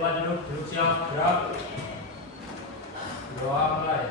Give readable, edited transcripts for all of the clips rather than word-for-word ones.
coba duduk siap, gerak. Doa mulai.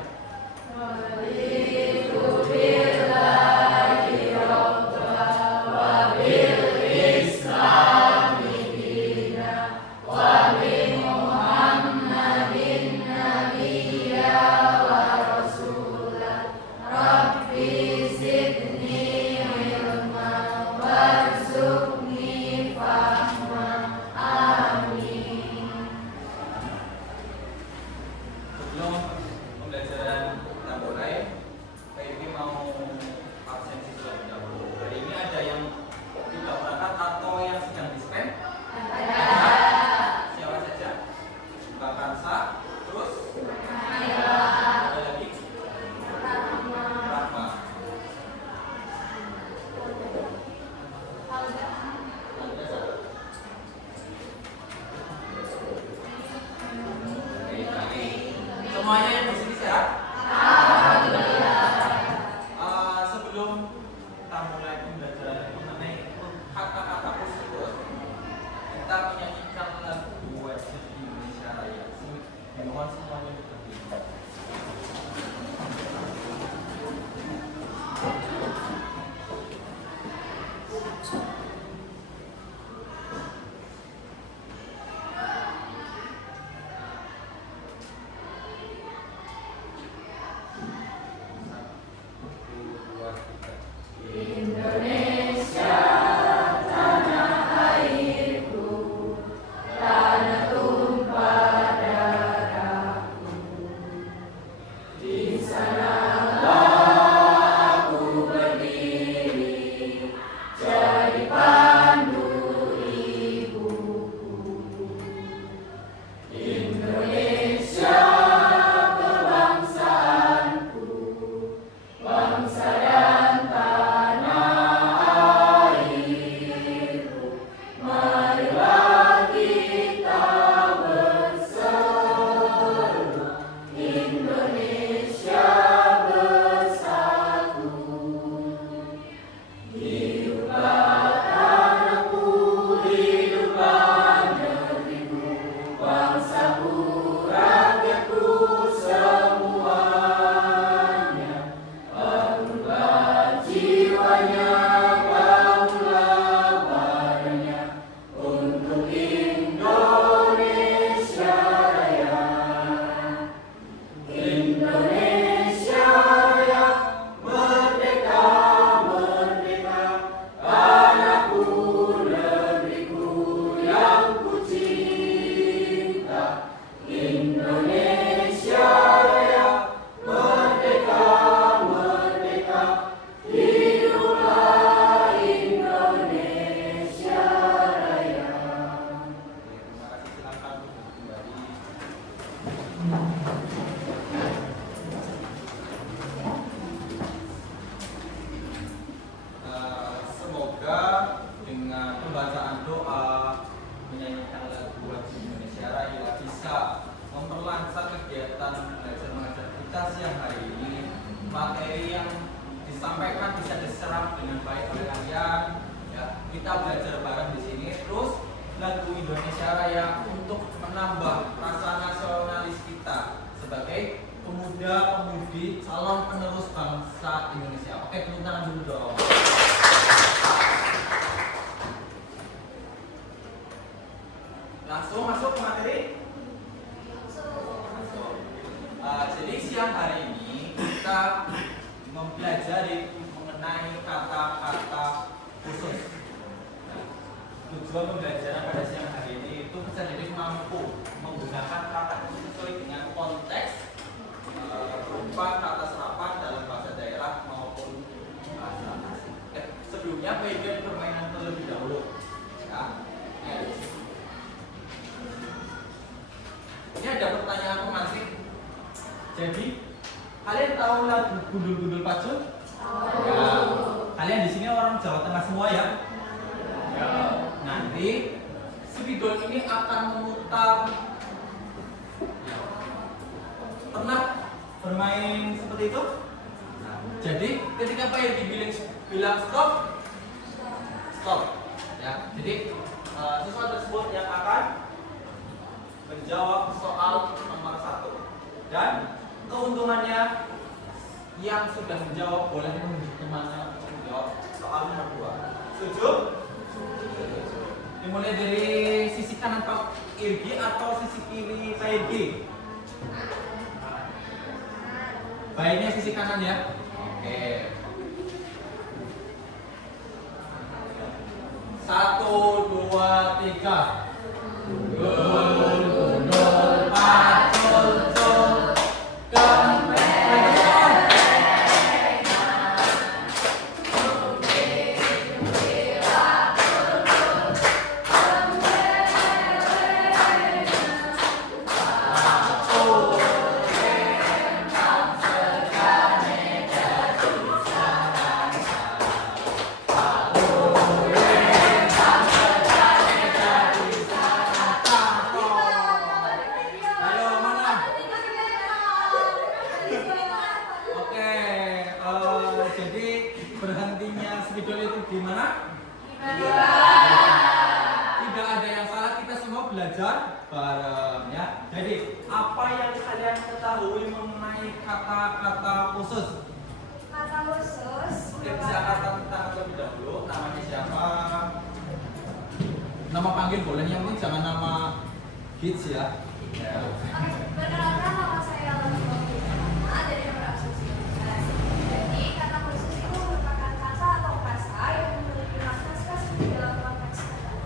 Semuanya yang di sini sehat? Sebelum kita mulai pembelajaran mengenai kata-kata khusus, kita menyanyikan lagu wajib Indonesia Raya. Mohon semuanya berdiri. Semoga dengan pembacaan doa, menyanyikan lagu wajib Indonesia Raya bisa memperlancar kegiatan belajar mengajar kita siang hari ini. Materi yang disampaikan bisa diserap dengan baik oleh kalian. Ya, kita belajar bareng di sini. Terus lagu Indonesia Raya untuk menambah rasa nasionalis kita sebagai pemuda-pemudi calon penerus bangsa Indonesia. Oke, tepuk tangan dulu dong. Langsung masuk ke materi. Jadi siang hari ini kita mempelajari mengenai kata-kata khusus. Tujuan pembelajaran pada siang hari ini itu bisa jadi mampu menggunakan kata khusus sesuai dengan konteks berupa kata serapan dalam bahasa daerah maupun bahasa asing. Sebelumnya bagian permainan terlebih dahulu. Ya. Ini ada pertanyaan pemantik. Jadi kalian tahu lagu Gundul-Gundul Pacul? Ya. Kalian di sini orang Jawa Tengah semua ya? Ya. Nanti spidol ini akan memutar. Ya. Pernah bermain seperti itu? Nah, jadi ketika Pak Yedi bilang stop, stop. Ya. Jadi siswa tersebut yang akan menjawab soal nomor 1. Dan keuntungannya yang sudah menjawab boleh menunjuk kemana untuk menjawab soal nomor 2. Setuju? Dimulai dari sisi kanan Pak Irgi atau sisi kiri Pak Irgi? Baiknya sisi kanan ya. Oke. 1, 2, 3. Gul gundul pacul cul gimana? Tidak ada yang salah, kita semua belajar bareng ya. Jadi, apa yang kalian ketahui mengenai kata-kata khusus? Kata khusus. Oke, silakan tentang terlebih dahulu. Namanya siapa? Nama panggil boleh, yang ini jangan nama hits ya. Perkenalkan, nama saya Lama dari nomor absensi 12. Jadi, kata khusus itu merupakan kata atau frasa yang memiliki makna spesifik dalam konteks tertentu.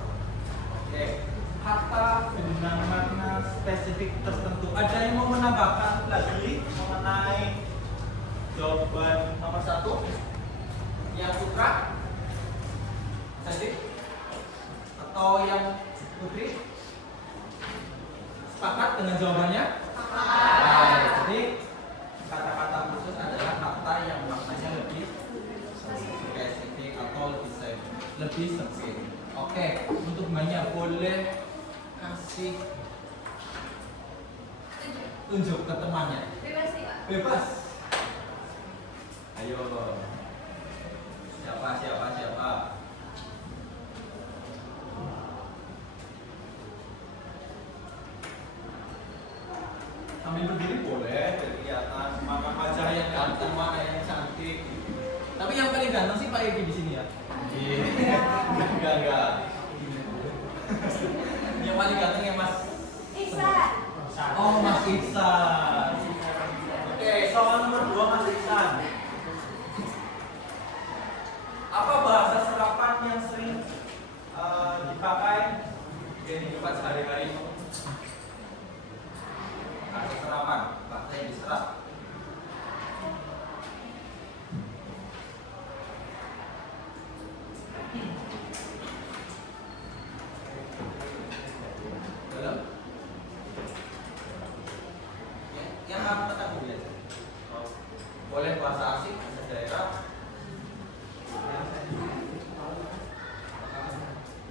Oke, kata dengan makna spesifik tertentu. Ada yang mau menambahkan lagi mengenai jawaban nomor 1? Yang Putra? Tadi? Atau yang Putri? Sepakat dengan jawabannya? Baik, jadi kata-kata khusus adalah kata yang maknanya lebih spesifik atau lebih sempit. Oke, untuk banyak boleh kasih tunjuk ke temannya. Bebas nih, Pak. Bebas. Ayo. Siapa? Sambil berdiri boleh, biar kelihatan mana wajah yang ganteng, mana yang cantik. Tapi yang paling ganteng sih Pak Egi di sini ya. Iya. Enggak. Yang paling ganteng ya Mas Iksan. Oh, Mas Iksan. Oke, soal nomor 2 Mas Iksan. Apa bahasa serapan yang sering dipakai di kehidupan sehari-hari? Bahasa serapan, bahasa yang diserap. Dalam? Yang apa kata gue aja? Boleh bahasa asing, bahasa daerah.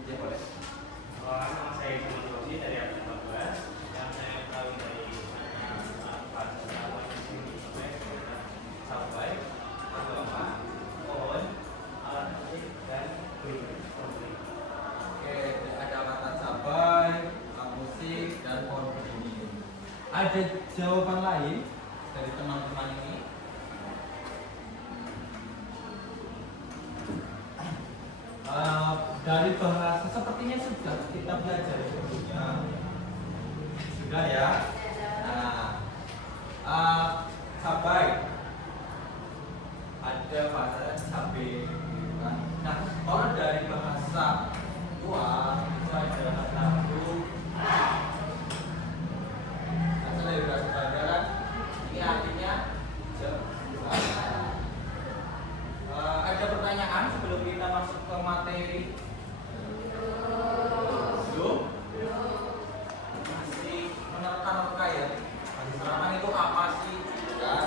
Ya boleh. Nama saya Ibu Rosi dari absen 14. Yang saya tahu dari bahasa Jawa ini sampai agama, pohon, alat musik dan berdiri. Oke, ada kata cabai, alat musik, dan pohon berduri. Ada jawaban lain dari teman-teman ini? Dari bahasa sepertinya sudah kita belajar sebelumnya. Sudah ya. Nah, cabai. Ada bahasa cabai. Nah, kalau dari bahasa luar itu ada kata bu. Asal dari bahasa Belanda kan, ini artinya jelas. Ada pertanyaan sebelum kita masuk ke materi? Belum? Masih menerka-nerka ya? Masih serapan itu apa sih? Kan?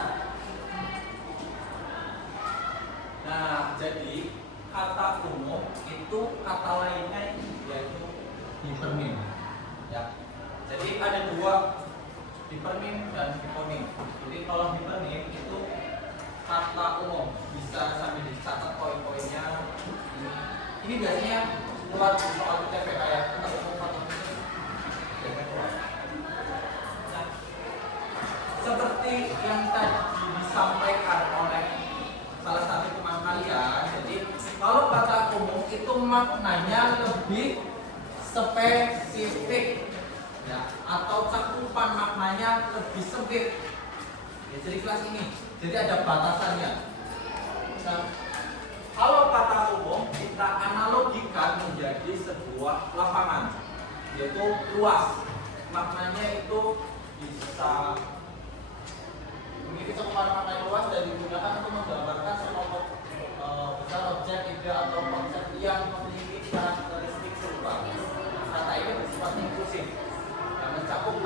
Nah, jadi kata umum itu kata lainnya yaitu hipernim. Ya. Jadi ada dua, hipernim dan hiponim. Jadi kalau hipernim itu kata umum, bisa sambil dicatat poin-poinnya. Ini biasanya keluar soal UTP kayak kata umum, kata umum. seperti yang tadi disampaikan oleh salah satu teman kalian, jadi kalau kata umum itu maknanya lebih spesifik, ya, atau cakupan maknanya lebih sempit. Ya, jadi kelas ini, jadi ada batasannya. Nah, kalau kata umum kita analogikan menjadi sebuah lapangan, yaitu luas. Maknanya itu bisa memiliki cakupan makna luas dan digunakan untuk menggambarkan sekelompok besar objek, ide atau konsep yang memiliki karakteristik serupa. Kata ini bersifat inklusif dan mencakup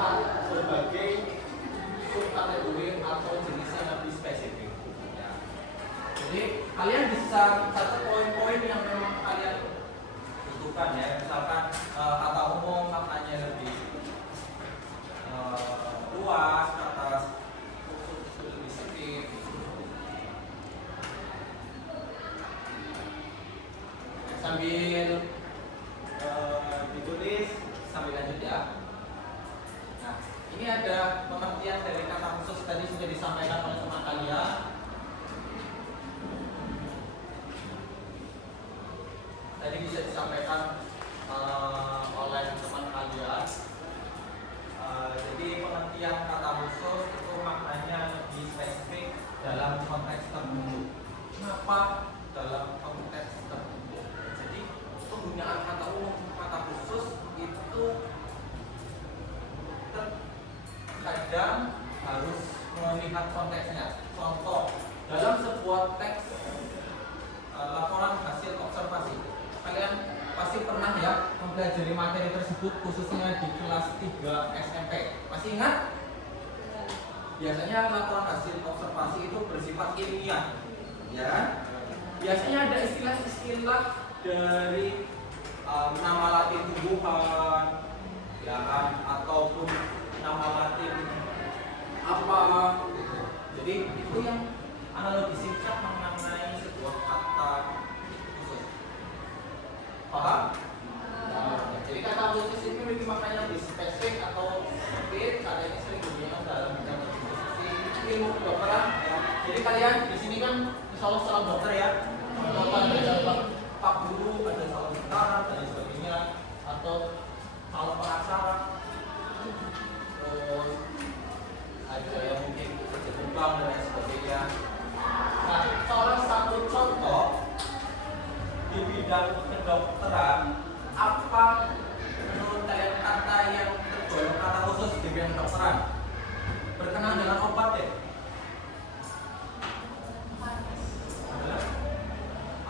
berbagai subkategori atau jenis yang lebih spesifik. Ya. Jadi kalian bisa catat poin-poin yang memang kalian butuhkan, ya. Misalkan kata umum maknanya lebih luas, kata khusus lebih sempit. Sambil ditulis, sambil lanjut ya. Nah, ini ada pengertian dari kata khusus tadi sudah disampaikan oleh teman kalian. Tadi bisa disampaikan oleh teman kalian. Jadi pengertian kata khusus itu maknanya lebih spesifik dalam konteks tertentu. Kenapa dalam konteks tertentu? Jadi penggunaan kata umum, kata khusus itu terkadang harus melihat konteksnya. Contoh, dalam sebuah teks laporan hasil observasi, kalian pasti pernah ya mempelajari materi tersebut khususnya di kelas 3 SMP. Masih ingat? Biasanya laporan hasil observasi itu bersifat ilmiah, ya kan? Biasanya ada istilah-istilah dari nama latin tumbuhan, ya kan? Ataupun nama latin apa gitu. Jadi itu yang analogi singkat mengenai sebuah kata khusus. Paham? Jadi kata khusus ini memiliki maknanya lebih spesifik atau sempit. Kata ini sering digunakan dalam bidang ilmu kedokteran. Jadi kalian di sini kan insya Allah salam dokter ya. Dokter ada pak guru, ada salam tentara dan sebagainya, atau salam pengacara. Terus ada yang mungkin kerja terbang dan lain sebagainya. Nah, salah satu contoh di bidang kedokteran, apa menurut kalian kata yang tergolong kata khusus di bidang kedokteran? Berkenaan dengan obat ya?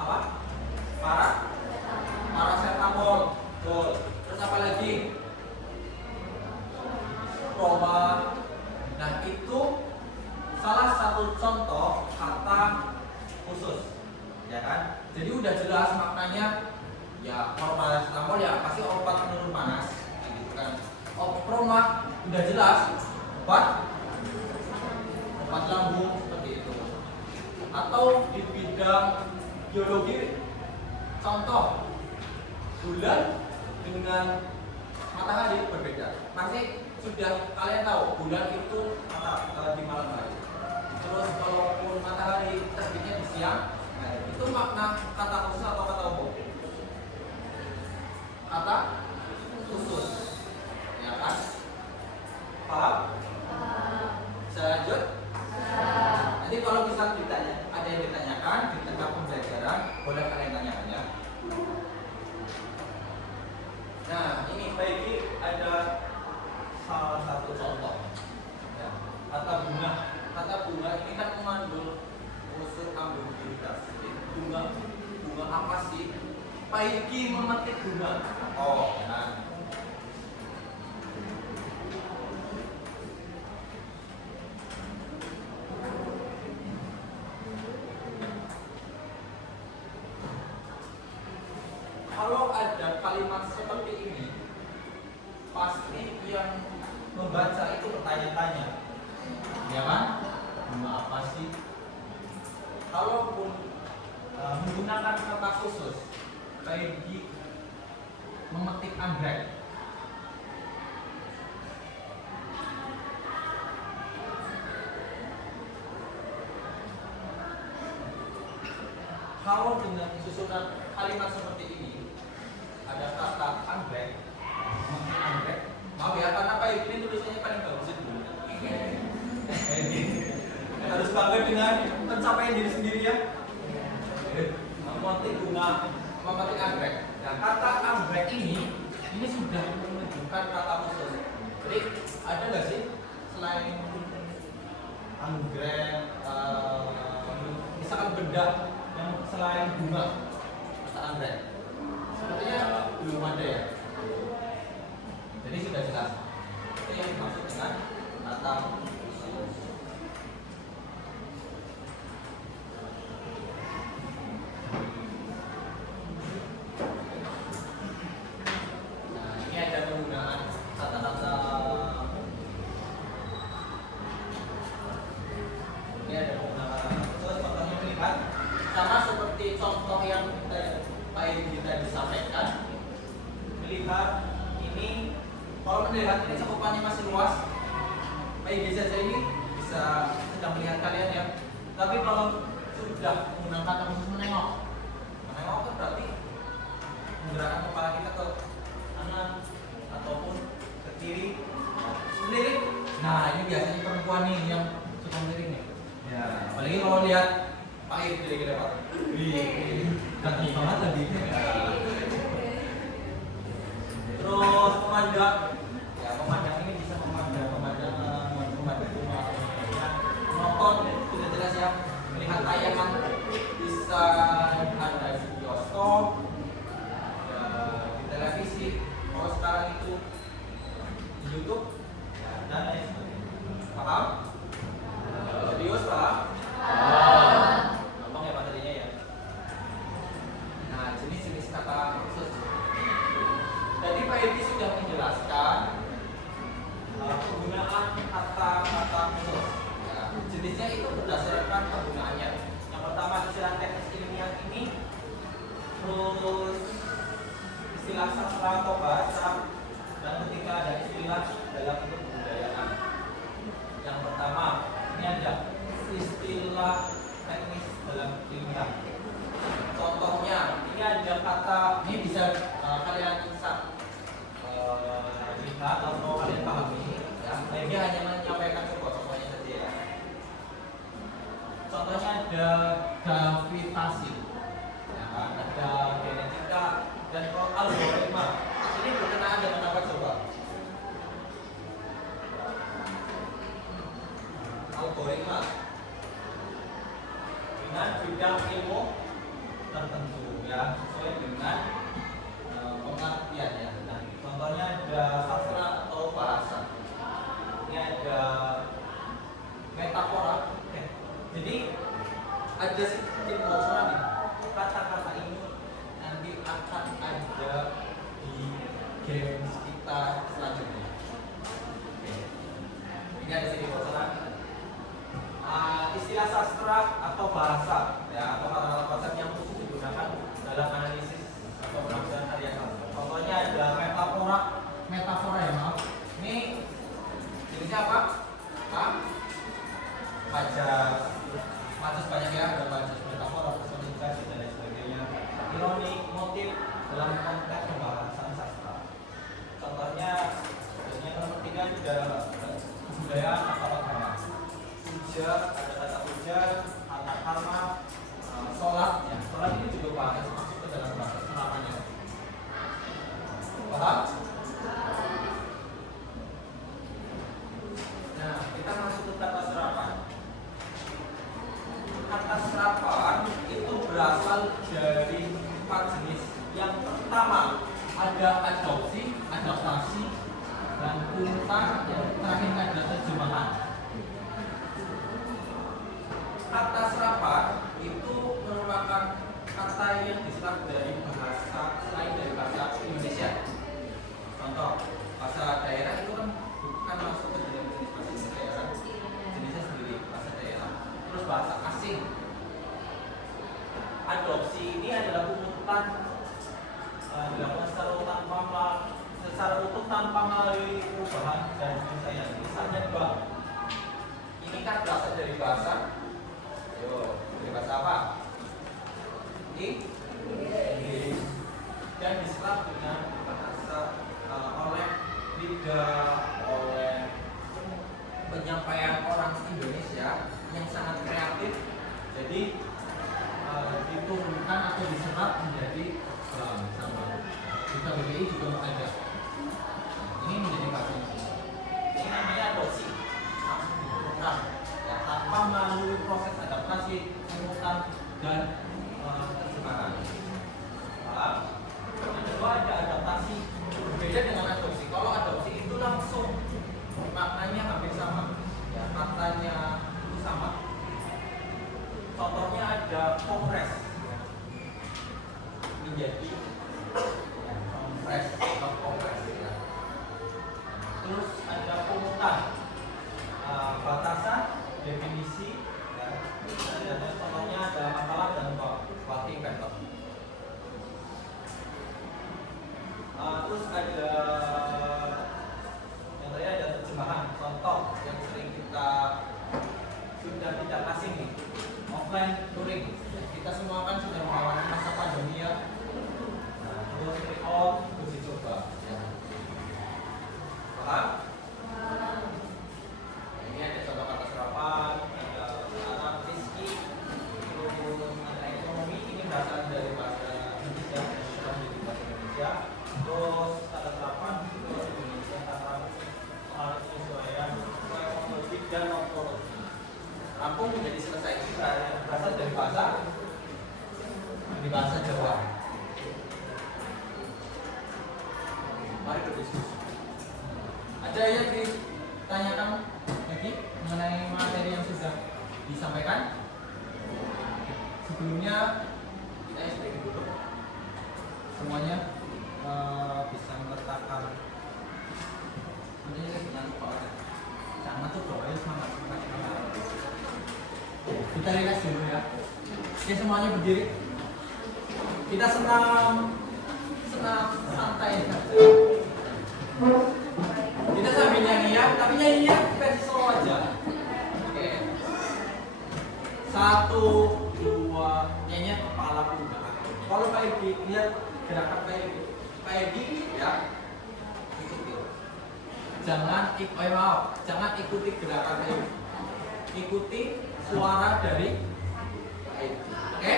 Apa? Paracetamol. Betul. Terus apa lagi? Obat. Nah, itu salah satu contoh kata khusus, ya kan? Jadi udah jelas maknanya. Ya, kalau paracetamol ya pasti obat penurun panas, gitu kan? Proma udah jelas obat lambung seperti itu. Atau di bidang biologi, contoh bulan dengan matahari berbeda. Pasti sudah kalian tahu bulan itu di malam hari. Terus kalaupun matahari terbitnya di siang, nah, itu makna kata khusus atau kata umum? Kata khusus, ya kan? Paham? Bisa lanjut? Nanti kalau misal ditanya, ada yang ditanyakan di tengah pembelajaran, boleh kalian tanyakan ya. Nah, ini baiki ada salah satu contoh. Ya. Kata bunga ini kan mengandung unsur ambiguitas. Bunga apa sih? Paiki memetik bunga. Oh, nah. Kalau ada kalimat seperti ini, pasti yang membaca itu bertanya-tanya, ya kan? Bunga apa sih? Kalaupun menggunakan kata khusus, kayak di memetik anggrek, kalau dengan susunan kalimat seperti ini ada kata anggrek, maaf ya, karena Pak ini tulisannya paling bagus itu. Harus bangga dengan pencapaian diri sendiri ya. Memetik bunga, memetik anggrek. Nah, kata anggrek ini sudah menunjukkan kata khusus. Jadi ada nggak sih selain anggrek, misalkan benda yang selain bunga kata anggrek? Sepertinya belum ada ya. Jadi sudah jelas. Itu yang dimaksud dengan kata khusus. Nah, ini ada penggunaan kata-kata. Ini ada penggunaan kata khusus. Contohnya melihat sama seperti contoh yang Pak Edi tadi sampaikan. Melihat ini, kalau melihat ini cakupannya masih luas. Pak Edi saja ini bisa sedang melihat kalian ya. Tapi kalau sudah menggunakan kata khusus menengok kan berarti menggerakkan kepala kita ke kanan ataupun ke kiri, melirik. Nah, ini biasanya perempuan nih yang suka melirik nih. Ya, apalagi kalau lihat Pak Edi kira-kira Pak. Cantik banget tadi. Terus memandang, ya memandang ini bisa memandang pemandangan, memandang rumah, menonton sudah jelas ya, melihat tayangan bisa ada di bioskop, ada di televisi, kalau sekarang itu di YouTube, ya, dan lain sebagainya. Paham? Serius paham? Gampang ya Pak tadinya ya. Nah, jenis-jenis kata khusus. Jadi Pak Edi sudah menjelaskan penggunaan kata-kata khusus. Ya, jenisnya itu berdasarkan penggunaannya. Yang pertama istilah teknis ilmiah ini, terus istilah sastra atau bahasa, dan ketika ada istilah dalam bentuk kebudayaan. Yang pertama ini ada istilah teknis dalam ilmiah. Contohnya ini ada kata, ini bisa kalian bisa lihat atau kalian pahami ya. Ini hanya menyampaikan contoh-contohnya saja ya. Contohnya ada gravitasi, ya, ada genetika dan algoritma. Ini berkenaan dengan apa coba? Algoritma dengan bidang ilmu tertentu ya, sesuai dengan pengertiannya. Nah, contohnya ada sastra atau bahasa. Ini ada metafora. Jadi ada sedikit bocoran nih. Kata-kata ini nanti akan ada di games kita selanjutnya. Ini ada sedikit bocoran. Istilah sastra atau bahasa ya, atau kata-kata bahasa yang khusus digunakan dalam analisis atau penafsiran karya sastra. Contohnya ada metafora ya, maaf. Ini jenisnya apa? Majas banyak ya, ada majas metafora, personifikasi dan lain sebagainya. Ironi, motif dalam konteks pembahasan sastra. Contohnya nomor 3 juga kebudayaan atau agama. Puja, ada kata puja, kata karma, sholat. Ya, sholat ini juga bahasa masuk ke dalam bahasa namanya. Paham? Nah, kita masuk ke kata serapan. Kata serapan itu berasal dari 4 jenis. Yang pertama ada adopsi, adaptasi, dan punta. Yang terakhir ada terjemahan. Kata serapan itu merupakan kata yang diserap dari bahasa selain dari bahasa Indonesia. Contoh, bahasa daerah itu kan bukan masuk ke dalam jenis bahasa daerah, jenisnya sendiri bahasa daerah. Terus bahasa asing. Adopsi ini adalah pungutan dilakukan secara utuh tanpa melalui perubahan dan penyelesaian. Misalnya bang, ini kan berasal dari bahasa. Dari bahasa apa? penyampaian orang Indonesia yang sangat kreatif, jadi diturunkan atau diserap menjadi sama. Kita BPI juga mau ada. Ini menjadi bagian. Ini namanya adopsi. Langsung diturunkan ya, tanpa melalui proses adaptasi, pengurutan dan terjemahan. Paham? Yang kedua ada adaptasi. Berbeda dengan adopsi. Kalau adopsi itu langsung maknanya hampir sama, ya, katanya itu sama. Contohnya ada kompres, menjadi kompres atau kompres. Ya. Terus ada pungutan, batasan, definisi. Ya. Ada contohnya ada makalah dan working paper. Terus ada yang tadi ada terjemahan, contoh yang sering kita sudah tidak asing nih, offline touring. Kita semua kan sudah melewati masa pandemi ya. Nah, terus record, terus dicoba. Ya. Paham? Ini ada contoh kata serapan, ada Arab, Rizki, terus ada ekonomi. Ini berasal dari bahasa Indonesia, menjadi bahasa Indonesia. Terus kata serapan, terus Indonesia, kata penyesuaian, morfologi dan morfologi. Rampung menjadi selesai. Ini berasal dari bahasa Jawa. Mari berdiskusi. Ada yang ditanyakan lagi mengenai materi yang sudah disampaikan? Sebelumnya kita SPG dulu. Semuanya bisa meletakkan. Ini dengan Pak. Sama tuh doain semangat. Kita relax dulu ya. Oke, semuanya berdiri. Kita senam santai saja. Kita sambil nyanyi ya, tapi nyanyinya versi slow aja. Oke. 1, 2, nyanyinya kepala pundak. Kalau Pak Edi lihat gerakan Pak Edi ya. Ikuti. Jangan ikuti gerakan Pak Edi. Ikuti suara dari Pak Edi. Oke?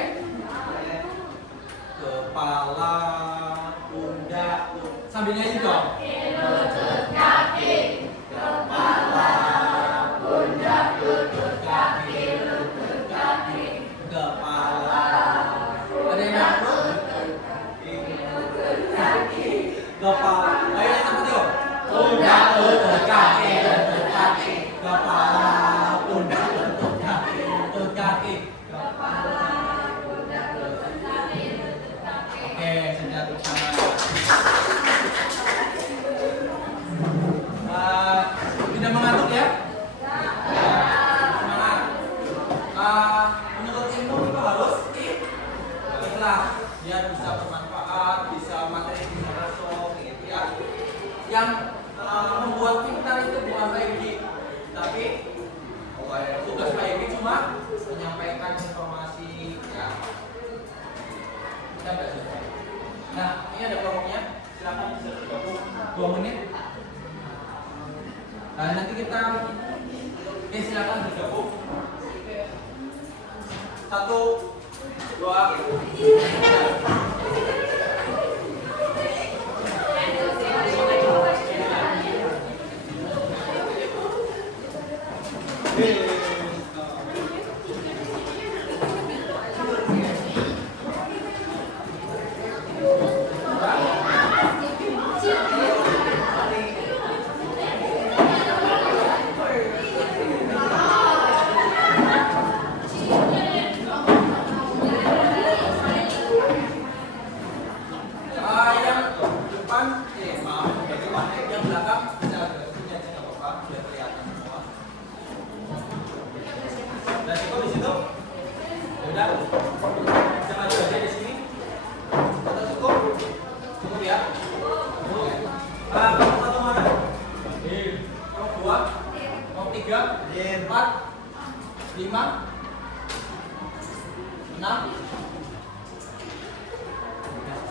Kepala, pundak, sambil nyanyi dong. Lutut kaki, kepala, pundak, lutut kaki, lutut kaki, kepala. Ada yang nyambung? Lutut kaki, kepala. Ayo yang nyambung yuk. Pundak, lutut kaki, lutut kaki, kepala, pundak, lutut kaki, lutut kaki, kepala. Oke, sudah bersama. Tidak mengantuk ya? Semangat. Menurut ilmu itu harus ikhlas. Dia bisa bermanfaat, bisa materi bisa masuk, gitu ya. Yang membuat pintar itu bukan Pak Edi, tapi tugas Pak Edi cuma menyampaikan informasi ya. Kita nggak selesai. Nah, ini ada kelompoknya. Silakan bisa bergabung 2 menit. Nah, nanti kita silakan bergabung. 1, 2, 3.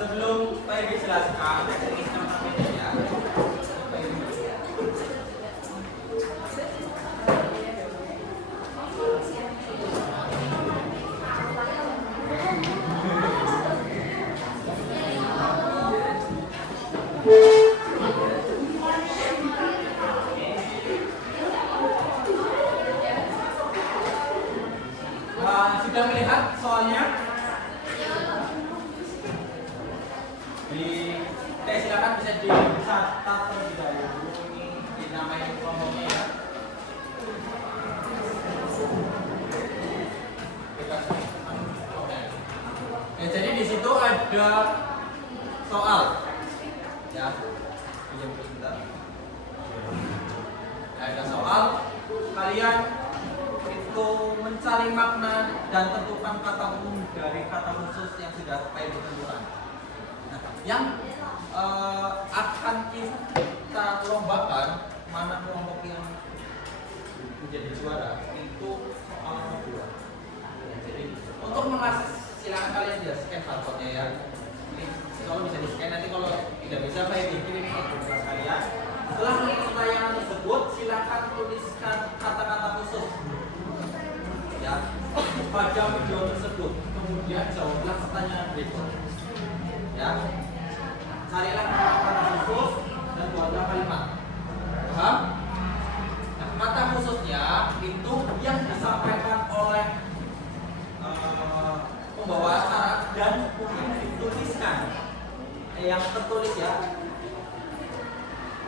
Sebelum Pak Edi jelaskan, ini soalnya? Silakan bisa dicatat terlebih dahulu. Ini dinamai kelompoknya ya. Ya, jadi di situ ada soal. Ya, pinjam sebentar. Ada soal. Kalian itu mencari makna dan tentukan kata umum dari kata khusus yang sudah saya tentukan. Nah, yang akan kita lombakan mana kelompok yang menjadi juara itu soal nomor 2. Jadi untuk mengas silakan kalian dia scan barcode-nya ya. Ini kalau bisa di scan, nanti kalau tidak bisa saya kirim ke grup kelas kalian. Setelah mengikuti tayangan tersebut, silakan tuliskan kata-kata khusus ya pada video tersebut. Kemudian jawablah pertanyaan berikut. Ya, carilah kata-kata khusus dan buatlah kalimat. Paham? Nah, kata khususnya itu yang disampaikan oleh pembawa acara dan mungkin dituliskan yang tertulis ya.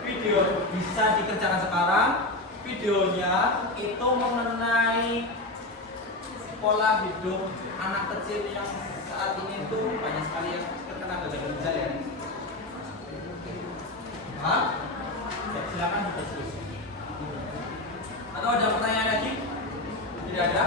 Video bisa dikerjakan sekarang. Videonya itu mengenai pola hidup anak kecil yang saat ini itu banyak sekali yang terkena gagal ginjal ya. Hah? Ya, silakan diskusi. Atau ada pertanyaan lagi? Tidak ada?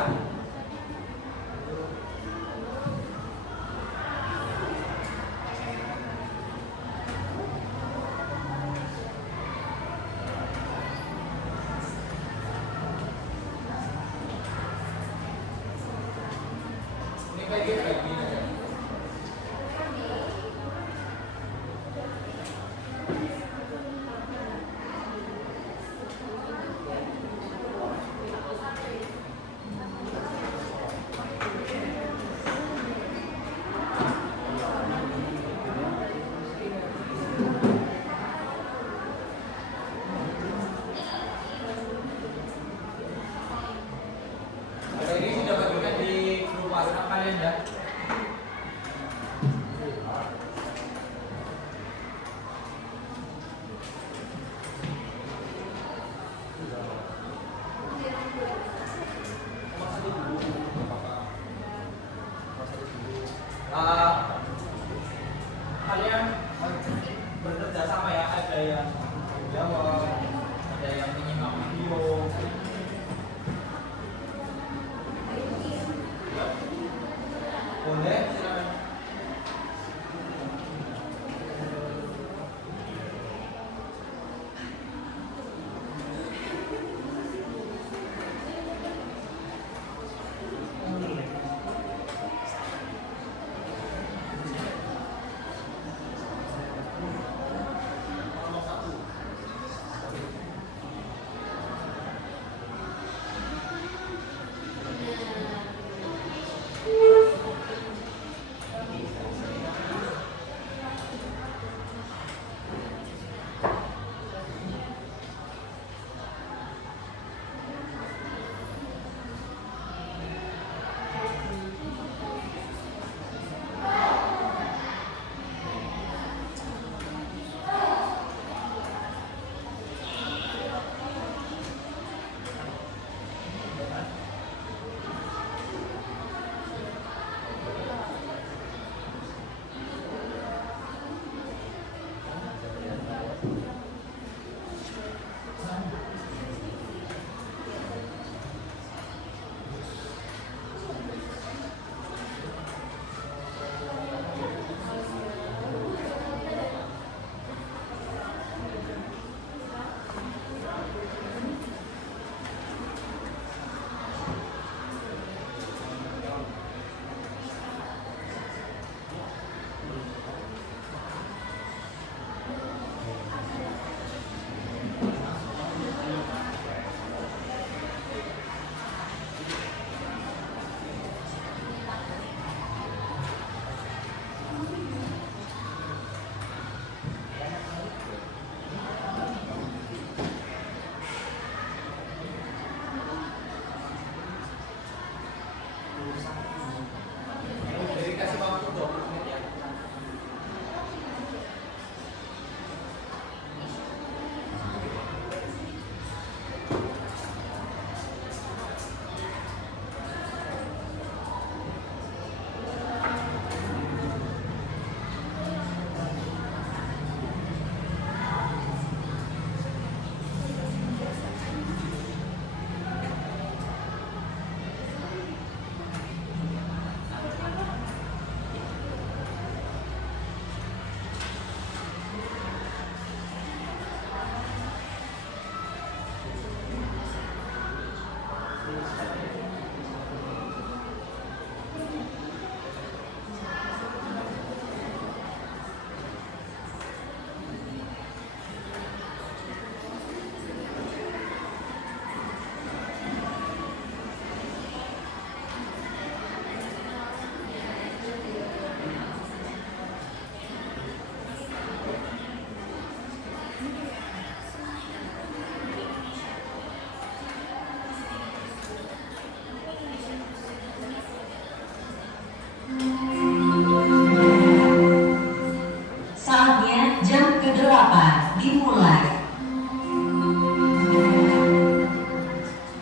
Saatnya jam ke-8 dimulai.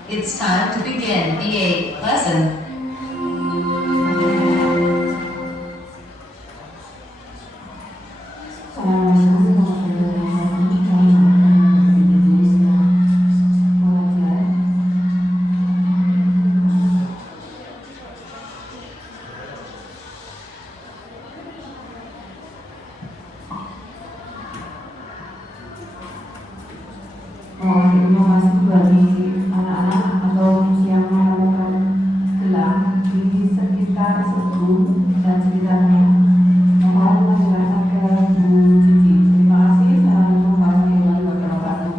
It's time to begin the 8th lesson. Terima kasih bagi anak-anak atau yang melakukan gelang di sekitar sebelum dan sekitarnya. Mohon menjelaskan ke Bu Cici. Terima kasih. Assalamualaikum warahmatullahi wabarakatuh.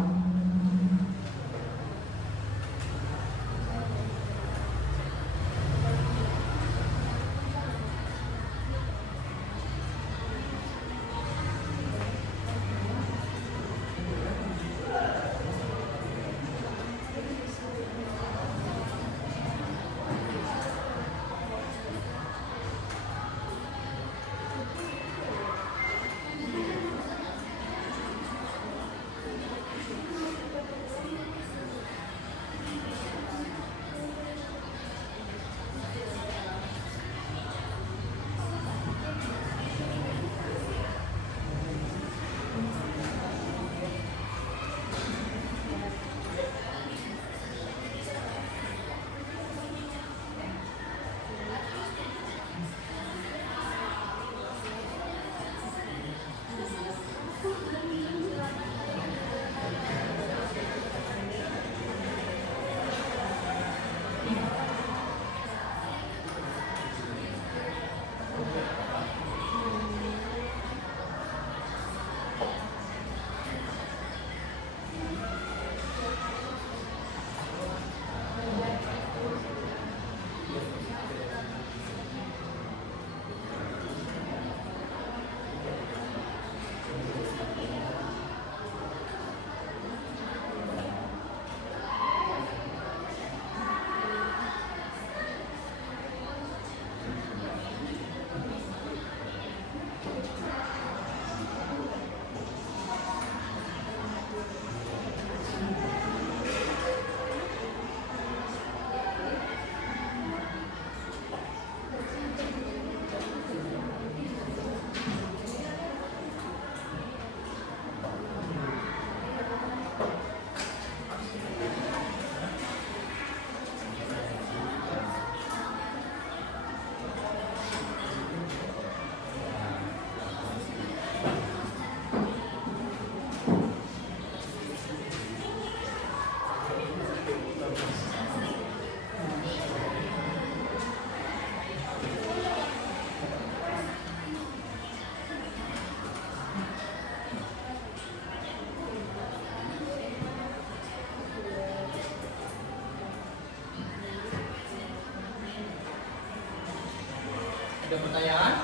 Ada pertanyaan?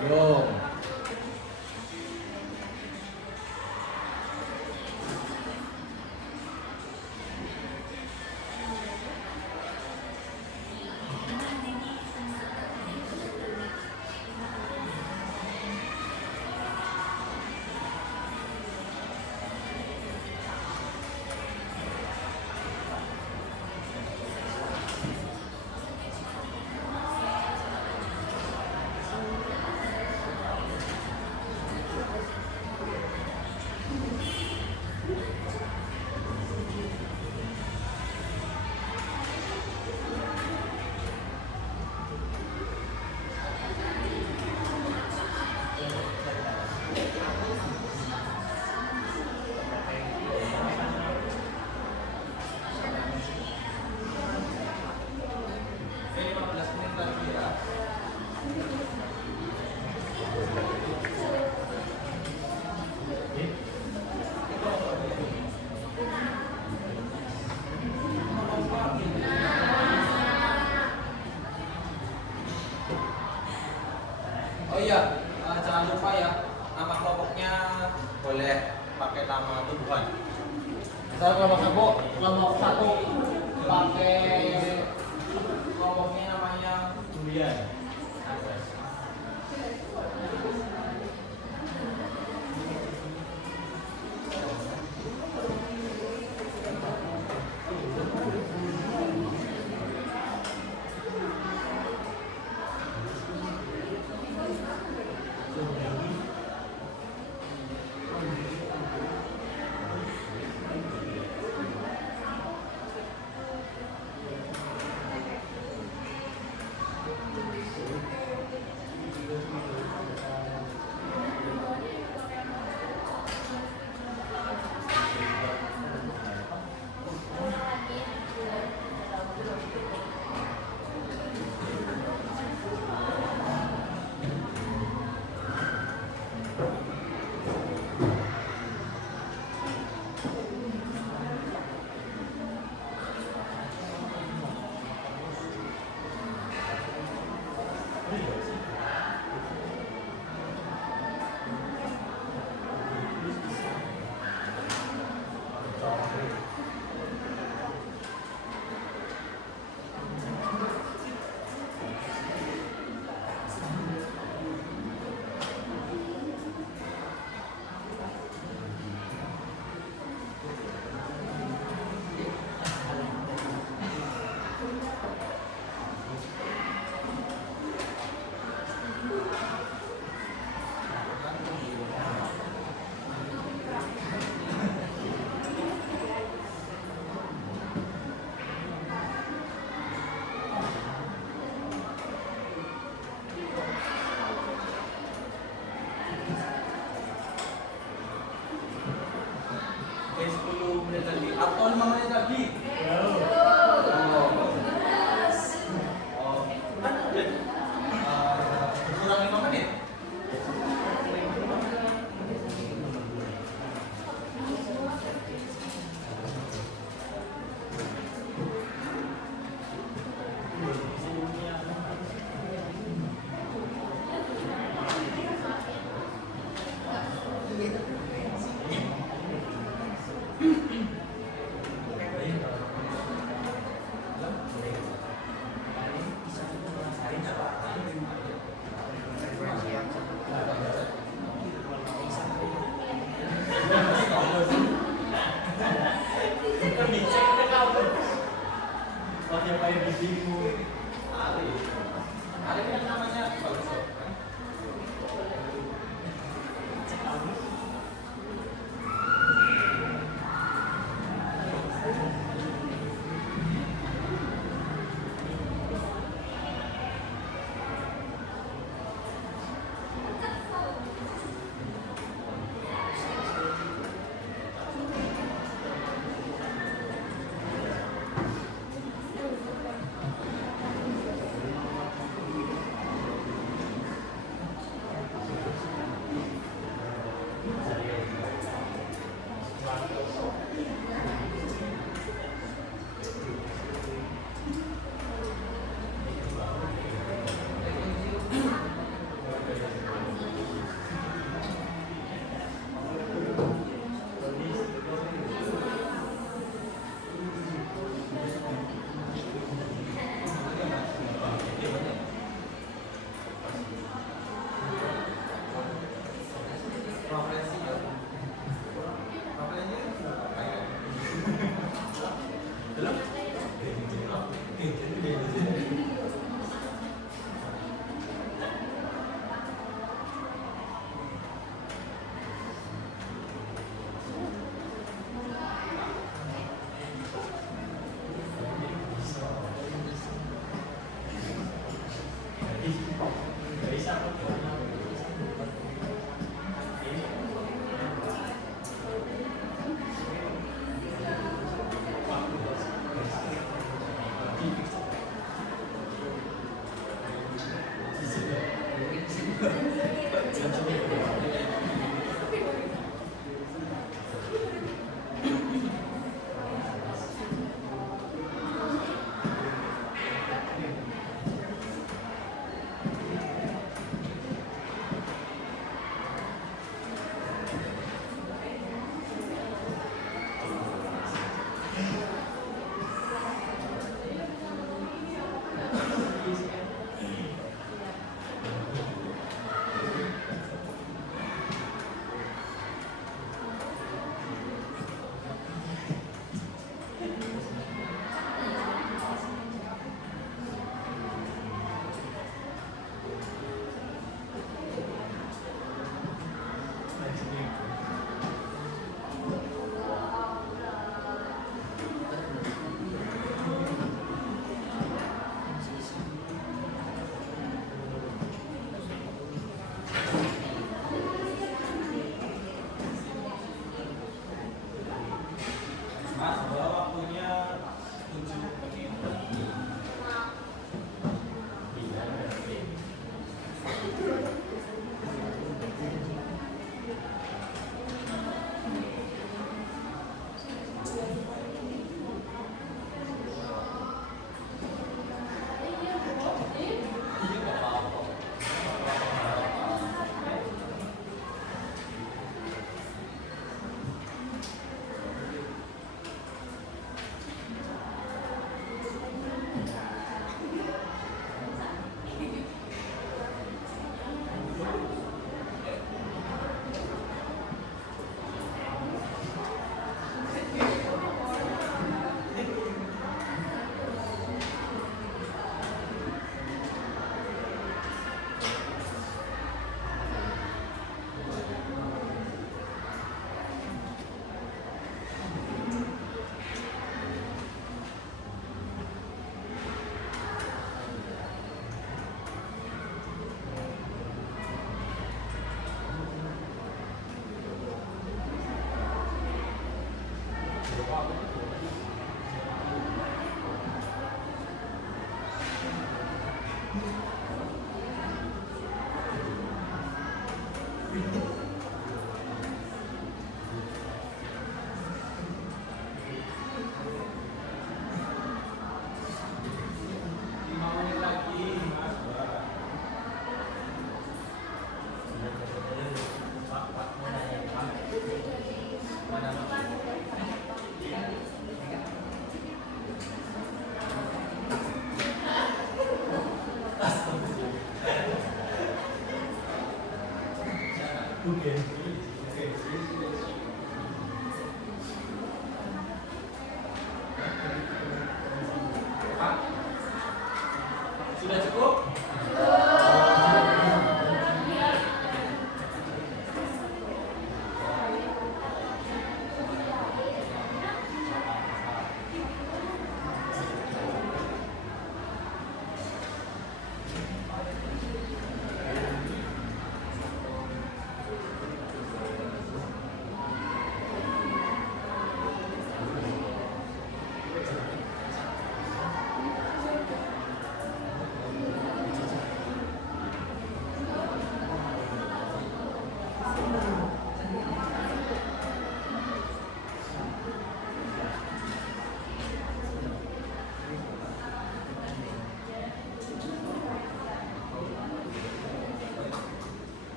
Belum. kelompok satu, kelompok satu pakai Kelompoknya namanya durian. Oke, 10 menit lagi atau 5 menit lagi. Kurang 5 menit. Hari ini namanya bagus loh.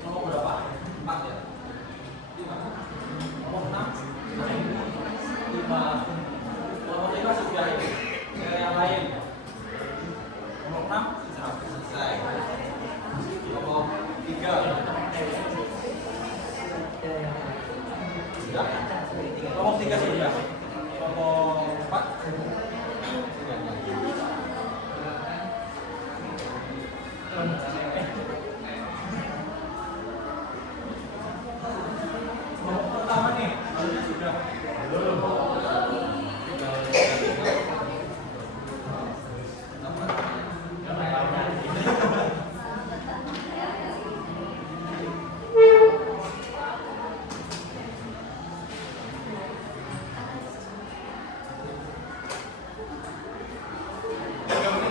Nomor berapa? 4 ya? 5. Nomor 6? 5. Nomor 5 sudah ini. Ke yang lain. Nomor 6 sudah selesai. Nomor 3 sudah. Nomor 3 sudah. Nomor 4 sudah. Nomor pertama nih, harusnya sudah.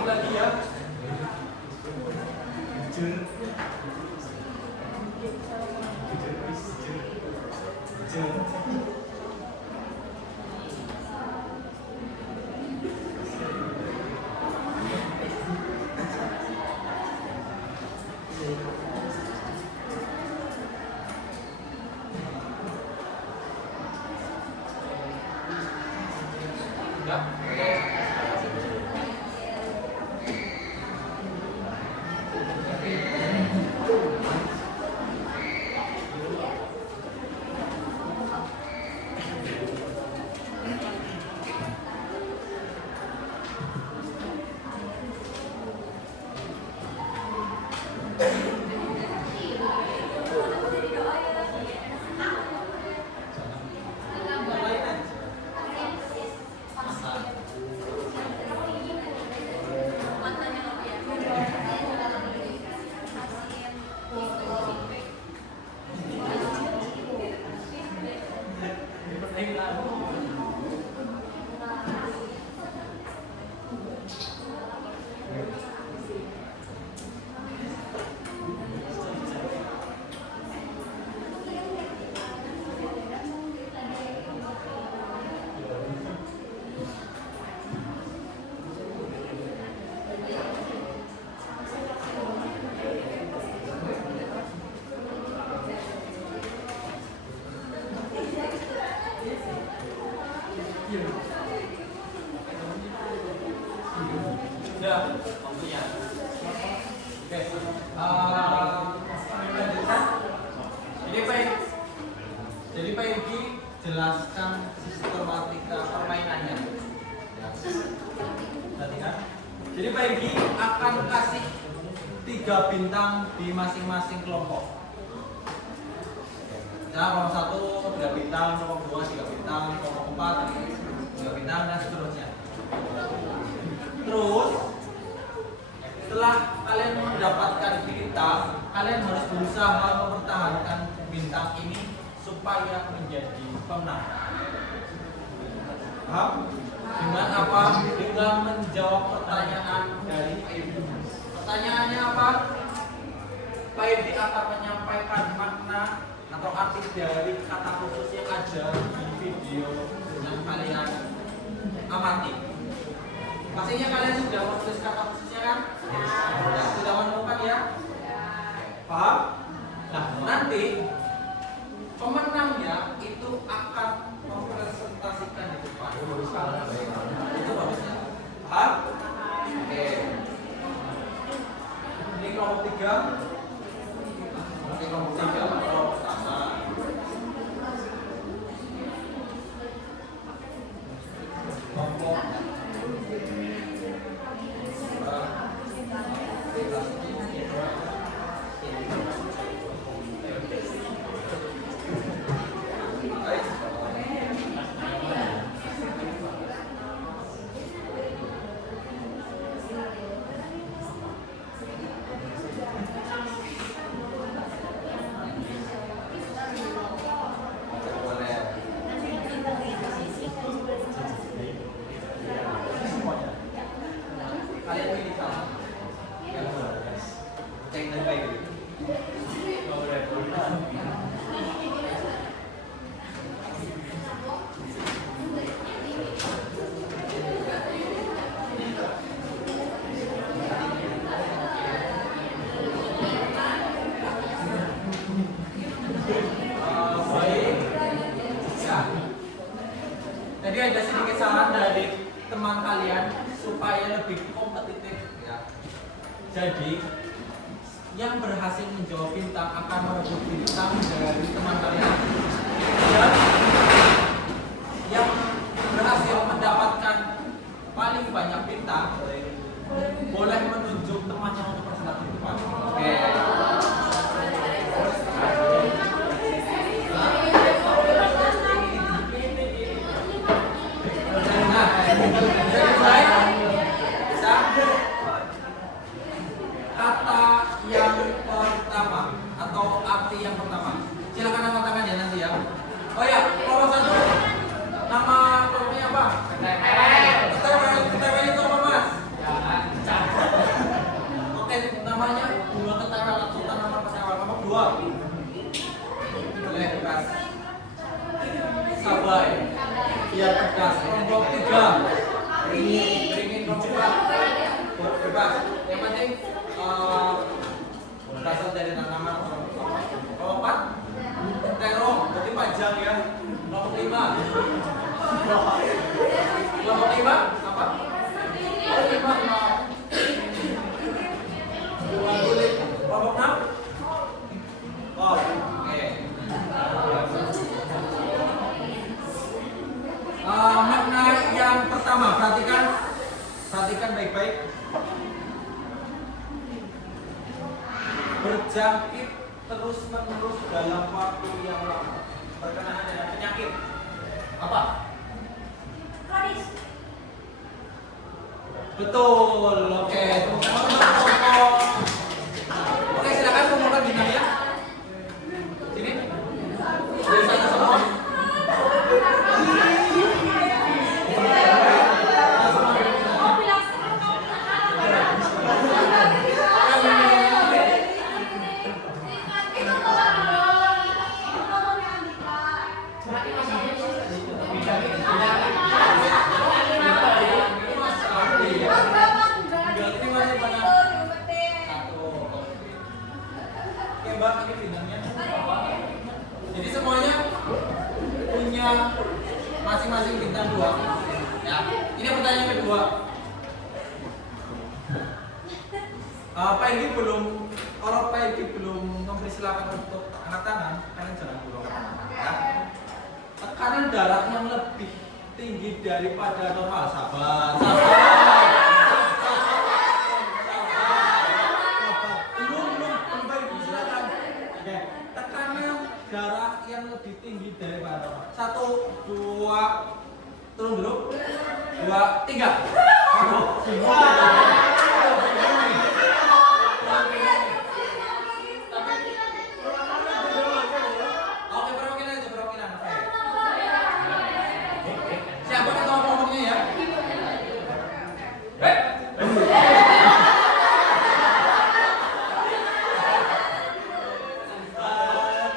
Lagi ya. Enggak. Sudah waktunya. Oke. Lanjutkan. Jadi Pak Egi jelaskan sistematika permainannya. Ya. Perhatikan. Jadi Pak Egi akan kasih 3 bintang di masing-masing kelompok. Nah, kelompok 1 3 bintang, kelompok 2 3 bintang, kelompok 4 3 bintang dan seterusnya. Terus setelah kalian mendapatkan bintang, kalian harus berusaha mempertahankan bintang ini supaya menjadi pemenang. Paham? Dengan apa? Dengan menjawab pertanyaan dari Pak Edi. Pertanyaannya apa? Pak Edi akan menyampaikan makna atau arti dari kata khusus yang ada di video yang kalian amati. Pastinya kalian sudah menulis kata khususnya kan? Ya, sudah menemukan ya? Paham? Nah, nanti pemenangnya itu akan mempresentasikan di depan. Itu bagusnya. Paham? Oke. Ini kelompok 3. Oke, kelompok 3 kelompok pertama. Kelompok bintang akan merebut bintang dari teman kalian. Dan yang berhasil mendapatkan paling banyak bintang boleh menunjuk temannya untuk presentasi di depan. Oke. Nah, bisa dimulai? Bisa? Kata yang pertama atau arti yang pertama. Silakan angkat tangan ya nanti ya. Oh ya, kalau satu nama kelompoknya apa? Ketewel itu apa mas? Oke, namanya bunga ketewel langsung nama ketewel. Nomor 2. Boleh tegas. Sabai. Iya tegas. Kelompok 3. Beringin kelompok 4. Bebas. Yang penting berasal dari nama kelompok 4. Terong, berarti panjang ya. Kelompok 5. Kelompok 5 apa? Oh 5. Kelompok 6. Oh, oke. Makna yang pertama, perhatikan baik-baik. Berjangkit terus-menerus dalam waktu yang lama. Berkenaan dengan penyakit. Apa? Kronis. Betul. Oke, teman-teman. Oke, silakan kumpulkan bintangnya. Sini. Dari satu semua. Oke Mbak, ini bintangnya. Jadi semuanya punya masing-masing bintang 2. Ya, ini pertanyaan kedua. Pak Egi belum, kalau Pak Egi belum mempersilahkan untuk angkat tangan, kalian jangan dulu angkat tangan. Ya. Tekanan darah yang lebih tinggi daripada normal, sabar. Darah yang lebih tinggi daripada normal. 1, 2, turun dulu. 2, 3. Oke, perwakilan aja, perwakilan. Oke. Siapa ketua kelompoknya ya?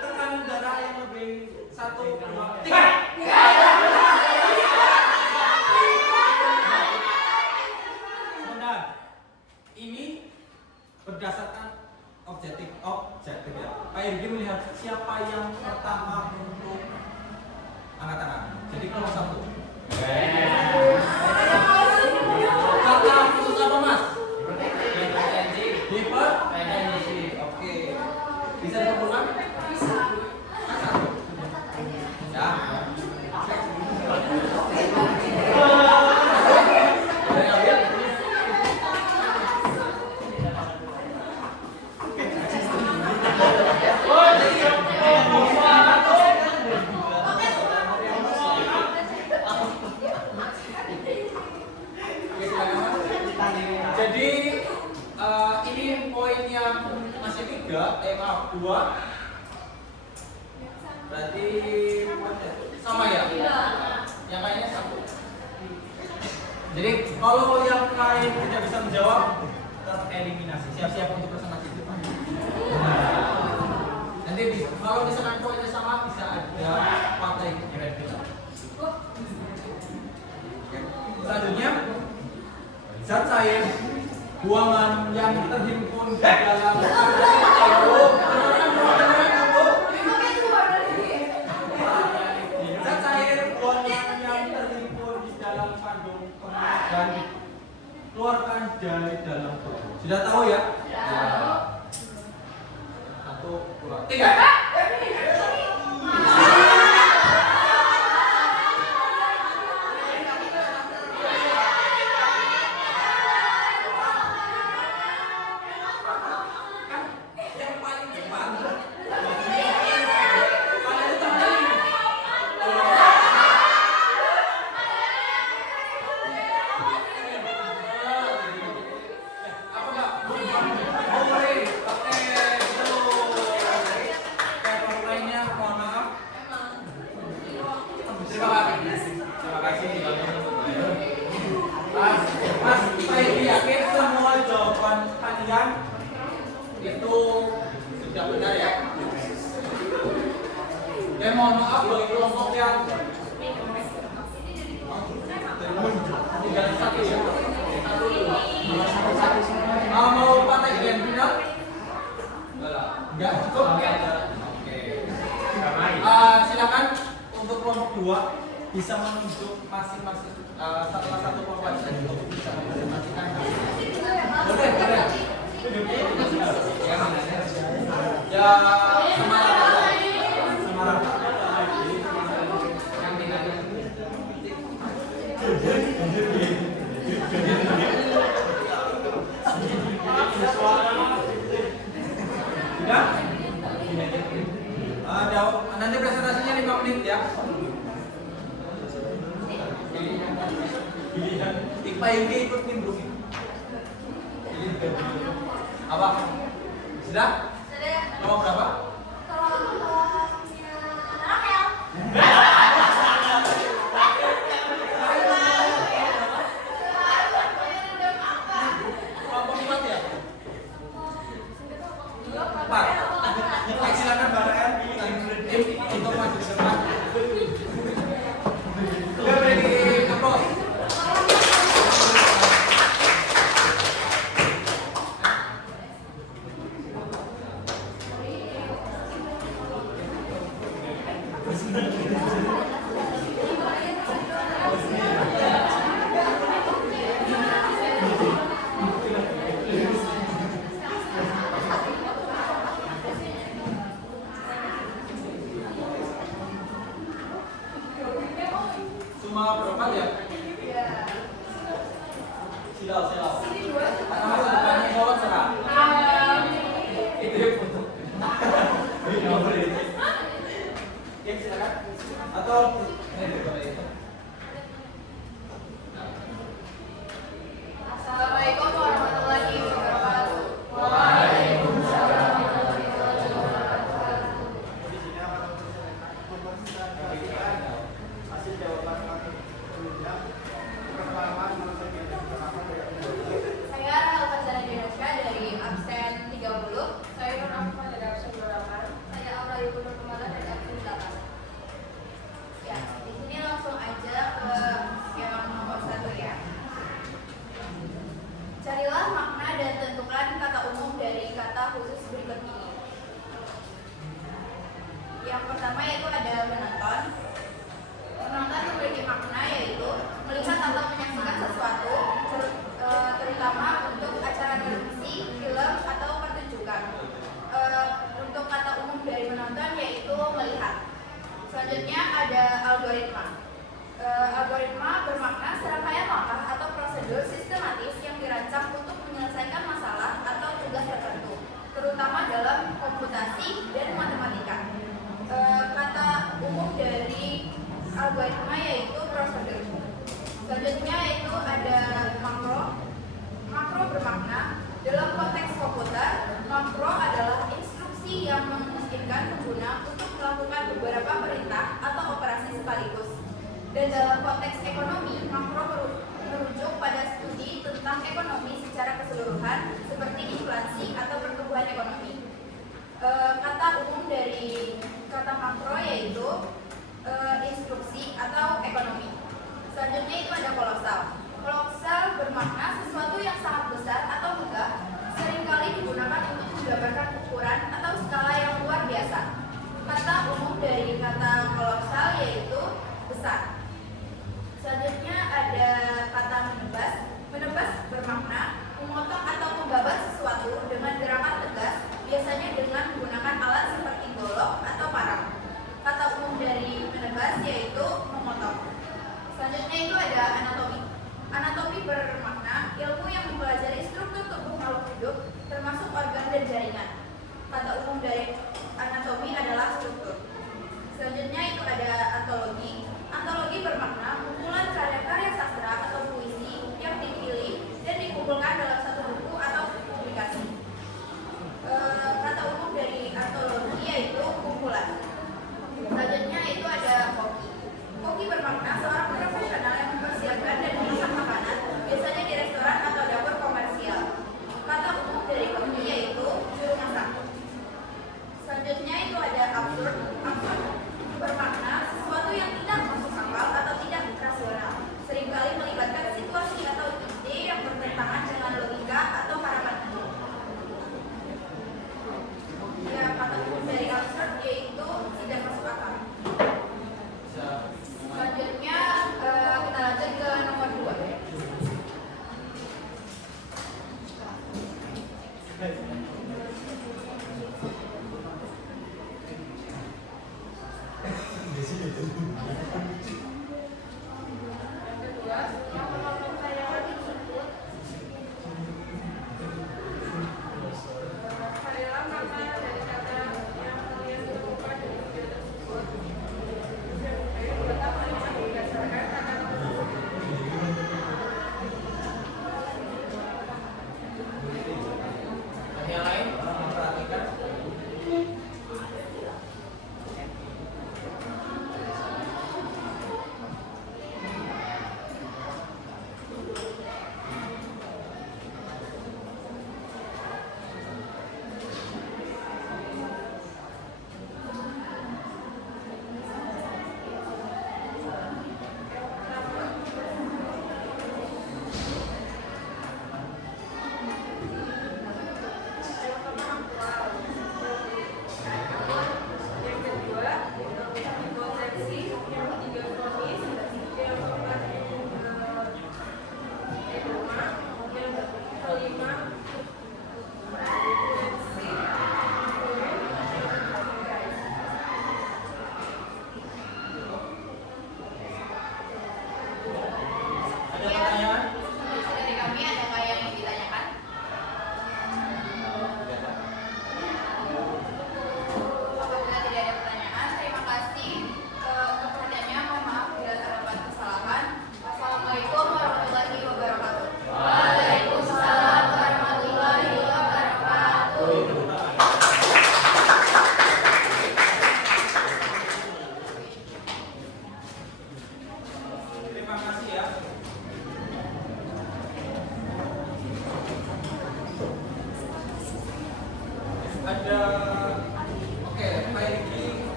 Tekanan darah yang lebih 1, 2, 3. Sebentar. Ini berdasarkan objektif ya. Pak Irgi melihat siapa yang pertama untuk angkat tangan. Jadi kelompok 1. Kata khusus apa mas? Hipertensi. Oke. Bisa dikumpulkan? Bisa. Ya. Jadi ini poin yang masih 2. Berarti sama ya? Yang lainnya 1. Jadi kalau yang lain tidak bisa menjawab, tereliminasi. Siap-siap untuk presentasi itu. Nanti kalau misalkan poinnya sama bisa ada partai event kita. Selanjutnya, zat cair buangan yang terhimpun di dalam zat cair buangan yang terhimpun di dalam kandung dan keluarkan dari dalam tubuh. Sudah tahu ya? Ya. 1, Yang paling cepat. Apa enggak? Boleh. Oke, Yang lainnya mohon maaf. Terima kasih. Terima kasih. Mas, saya yakin semua jawaban kalian itu sudah benar ya. Mohon maaf bagi kelompok yang tinggal satu ya. Mau partai grand final? Enggak cukup. Oke. Silakan untuk kelompok 2 bisa menunjuk masing-masing salah satu kelompok untuk bisa mempresentasikan. Boleh. Ya, semarang. Sudah? Nanti presentasinya 5 menit ya. Iqbal Yuki ikut nimbrung. Apa? Sudah? Sudah. Nomor berapa? Kalau kelompoknya Rahel. Kelompok 4 ya? 4. Silakan Mbak Rahel untuk maju ke depan. Sudah beri applaus. Cuma berempat ya? Silau. Karena masuk depannya jawab serah. Itu ya foto. Oke, silakan. Atau Assalamualaikum warahmatullahi wabarakatuh. Saya Rahel Fazana Indonesia dari absen 30. Saya Nur Afifah dari absen 28. Saya Aura Yukun Kemala dari absen 8. Ya, di sini langsung aja ke yang nomor 1 ya. Carilah makna dan tentukan kata umum dari kata khusus berikut ini. Yang pertama yaitu ada menonton. Menonton memiliki makna yaitu melihat atau menyaksikan sesuatu, terutama untuk acara televisi, film, atau pertunjukan. Untuk kata umum dari menonton yaitu melihat. Selanjutnya ada algoritma. Algoritma bermakna serangkaian langkah atau prosedur sistematis yang dirancang untuk menyelesaikan masalah atau tugas tertentu, terutama dalam komputasi dan matematika. Kata umum dari algoritma yaitu prosedur. Selanjutnya yaitu ada makro. Makro bermakna dalam konteks komputer, makro adalah instruksi yang memungkinkan pengguna untuk melakukan beberapa perintah atau operasi sekaligus. Dan dalam konteks ekonomi, makro merujuk pada studi tentang ekonomi secara keseluruhan seperti inflasi atau pertumbuhan ekonomi. Kata umum dari kata makro yaitu instruksi atau ekonomi. Selanjutnya itu ada kolosal. Kolosal bermakna sesuatu yang sangat besar atau megah, seringkali digunakan untuk menggambarkan ukuran atau skala yang luar biasa. Kata umum dari kata kolosal yaitu besar. Selanjutnya ada kata menebas. Menebas bermakna memotong atau membabat sesuatu dengan gerakan tegas, biasanya dengan menggunakan alat seperti golok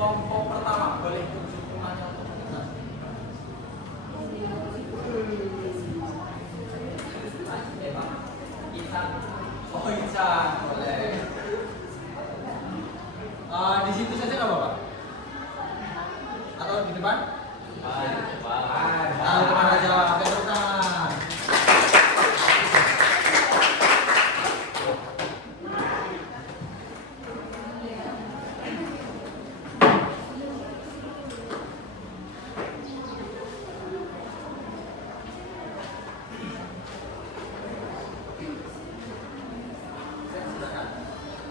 kelompok pertama boleh tunjuk rumahnya untuk kita. Oh Ican, boleh. Di situ saja nggak apa-apa? Atau di depan? di depan. Depan aja. Oke, tepuk tangan.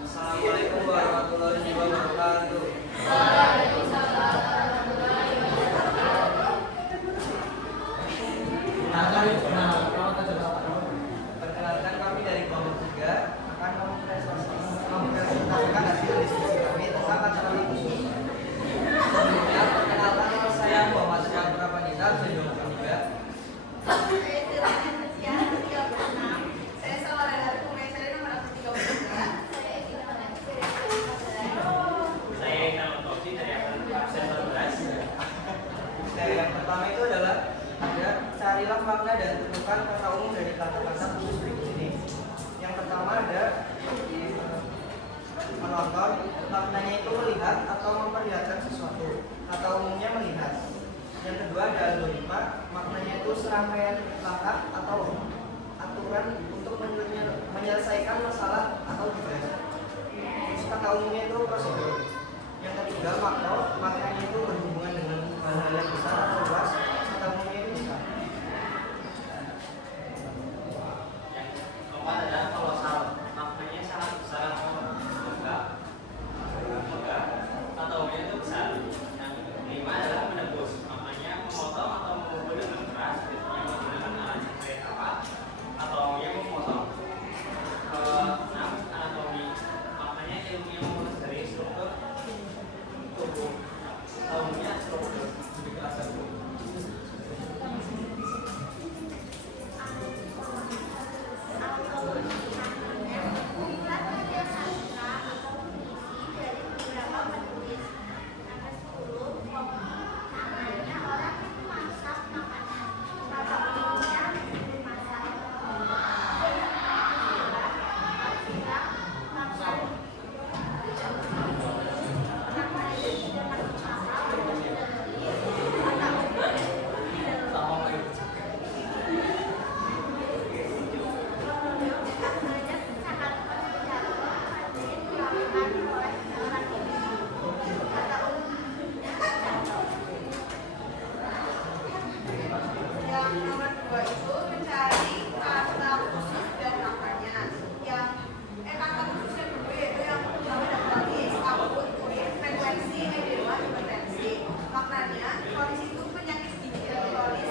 Assalamualaikum warahmatullahi wabarakatuh. Perkenalkan, kami dari kelompok 3 akan mempresentasikan hasil diskusi kami tentang acara khusus. Sebelumnya, perkenalkan nama saya Muhammad Syahra Panita, dari kelompok 3. Saya sama Renata Kumaisari nomor absen 33. Saya Evita Vanessa dari absen 14. Saya Ikan Otopsi dari absen 14. Yang pertama itu adalah carilah makna dan tentukan kata umum dari kata-kata khusus berikut ini. Yang pertama ada menonton, maknanya itu melihat atau memperlihatkan sesuatu. Kata umumnya melihat. Yang kedua ada algoritma, maknanya itu serangkaian langkah atau aturan untuk menyelesaikan masalah atau tugas. Terus kata umumnya itu prosedur. Yang ketiga makro, maknanya itu berhubungan dengan hal-hal yang besar atau luas. Kata umumnya itu besar. Yang keempat adalah kolosal, maknanya sangat besar atau megah, atau umumnya itu besar. Yang kelima adalah menebus, maknanya memotong atau memukul dengan keras, biasanya menggunakan alat yang kayak apa, atau umumnya memotong. Keenam, anatomi, maknanya ilmu yang mengurus dari struktur tubuh, atau umumnya struktur. Di kelas 1. Yang nomor 2 itu mencari kata khusus dan maknanya. Kata khusus yang kedua yaitu yang pertama ada kronis, akut, kurir, frekuensi, edema, hipertensi. Maknanya, kronis itu penyakit ginjal kronis.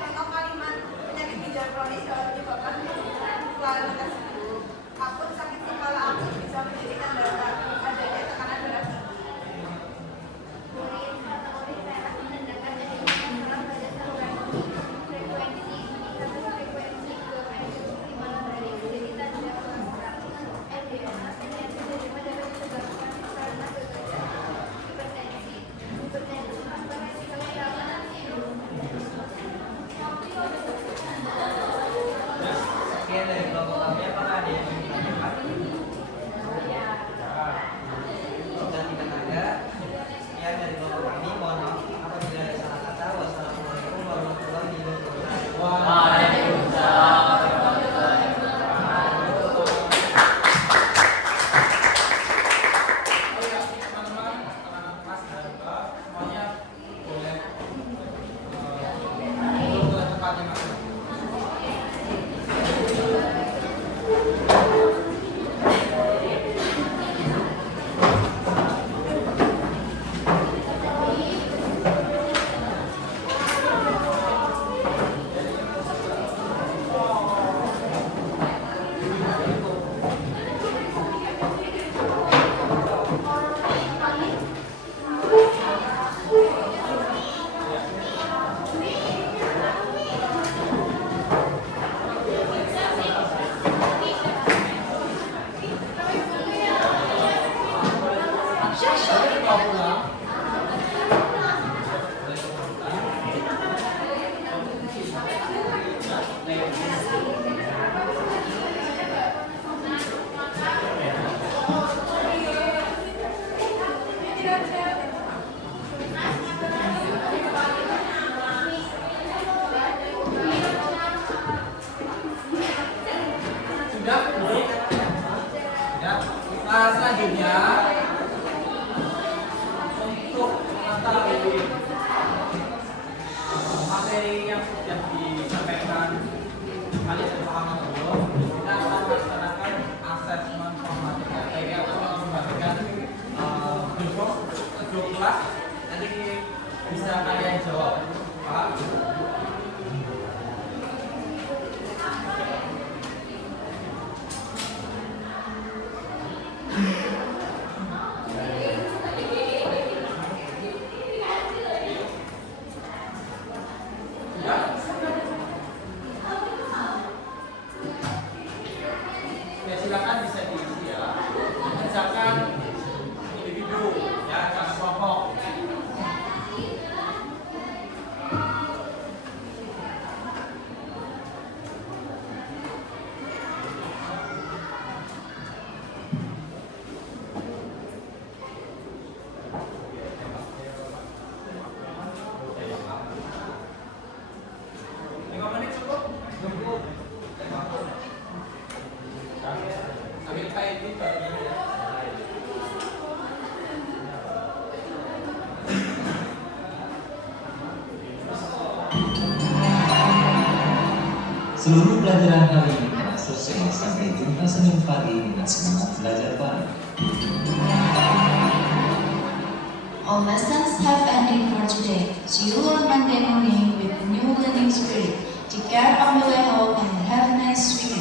Contoh kalimat penyakit ginjal kronis dapat menyebabkan penurunan kualitas hidup. Akut, sakit kepala akut bisa menjadi tanda adanya tekanan darah tinggi. Kurir, kategori merah menandakan adanya masalah pada saluran frekuensi, meningkatkan frekuensi geometri di mana dari jadi tanda kolesterol. Edema, penyakit edema dapat disebabkan karena kegagalan hipertensi. Hipertensi faktor resiko kerawanan hidup. Sekian dari kelompok kami, apakah ada yang ingin ditanyakan? Jika tidak ada, sekian dari kelompok kami. Mohon maaf apabila ada salah kata. Wassalamualaikum warahmatullahi wabarakatuh. Waalaikumsalam. Oh ya, teman-teman, anak-anak kelas dan semuanya boleh duduk ke tempatnya masing-masing. Mau pulang? Sudah? Ya. Selanjutnya untuk mengetahui materi yang sudah disampaikan kalian pemahaman belum, kita akan melaksanakan asesmen formatif materi atau membagikan grup kelas. Nanti bisa kalian jawab, Pak. Ya silakan bisa diisi ya. Kerjakan individu ya, jangan kelompok. Cukup. Ambil kain itu bagian ya. Seluruh pelajaran hari ini telah selesai sampai jumpa Senin pagi dengan semangat belajar baru. All lessons have ended for today. See you on Monday morning with new learning spirit. Take care on the way home and have a nice weekend.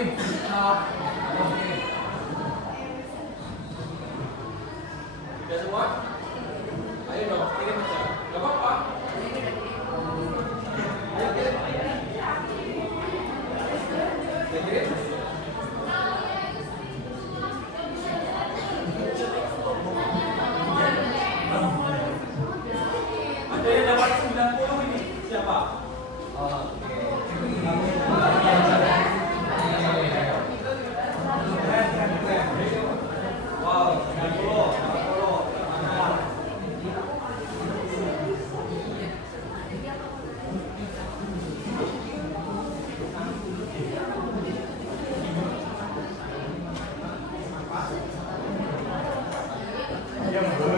Kim. Oke. Udah semua? Ayo dong, kirim aja. Gak apa-apa. Ayo kirim. Ya, kirim. Ada yang dapat 90 ini. Siapa? Oke. Wow, 90.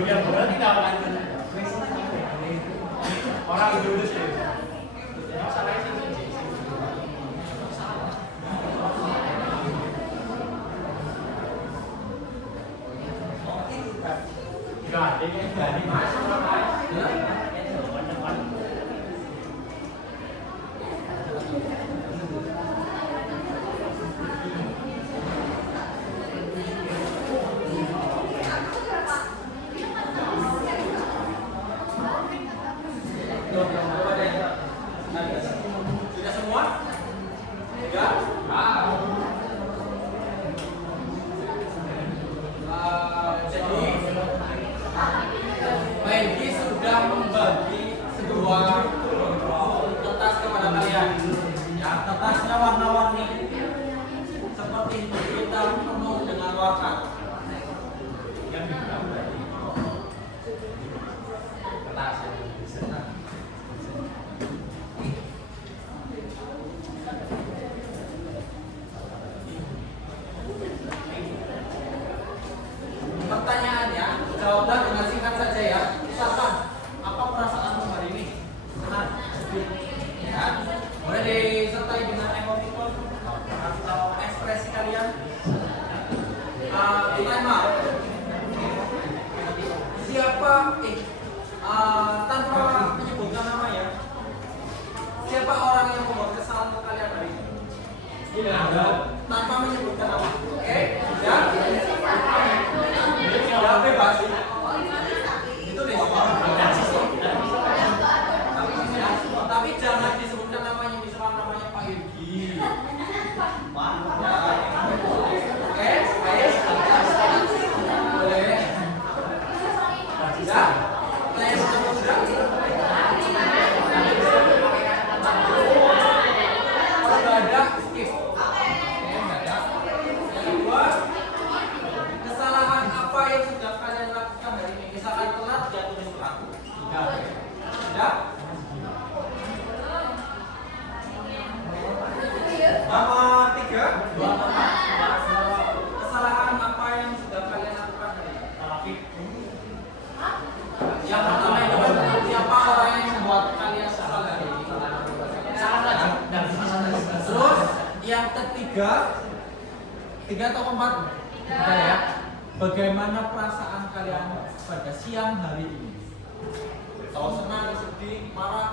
Yang benar tidak akan orang dulu sih. Salah sih. Enggak, ini enggak dimasuk Sudah semua? Ya? Jadi Maggie sudah membagi sebuah kertas kepada kalian. Ya, kertasnya warna-warni. Seperti kita penuh dengan warna. Yang dibilang tadi. Kertas. Pertanyaannya, jawablah dengan singkat saja ya. Misalkan, apa perasaanmu hari ini? Senang, sedih, ya. Boleh disertai dengan emoticon atau ekspresi kalian. Pertama, siapa? Tanpa menyebutkan nama ya. Siapa orang yang membuat kesalahan untuk kalian hari ini? Tanpa menyebutkan nama. Oke? Ya. Ya bebas. Itu deh. Tapi jangan disebutkan namanya, misalnya namanya Pak Yogi. Ya. Oke, baik. Boleh. Ya. Saya sudah. Kalau nggak ada, skip. Oke, nggak ada. Yang kedua, kesalahan apa yang sudah kalian lakukan hari ini? Misalkan telat, dia tulis surat. Sudah? Nama 3, 2, 4. Kesalahan apa yang sudah kalian lakukan hari ini? Yang pertama itu siapa orang yang membuat kalian kesal hari ini? Terus yang ketiga, 3 atau 4? 3 ya. Bagaimana perasaan kalian pada siang hari ini? Tahu senang, sedih, marah,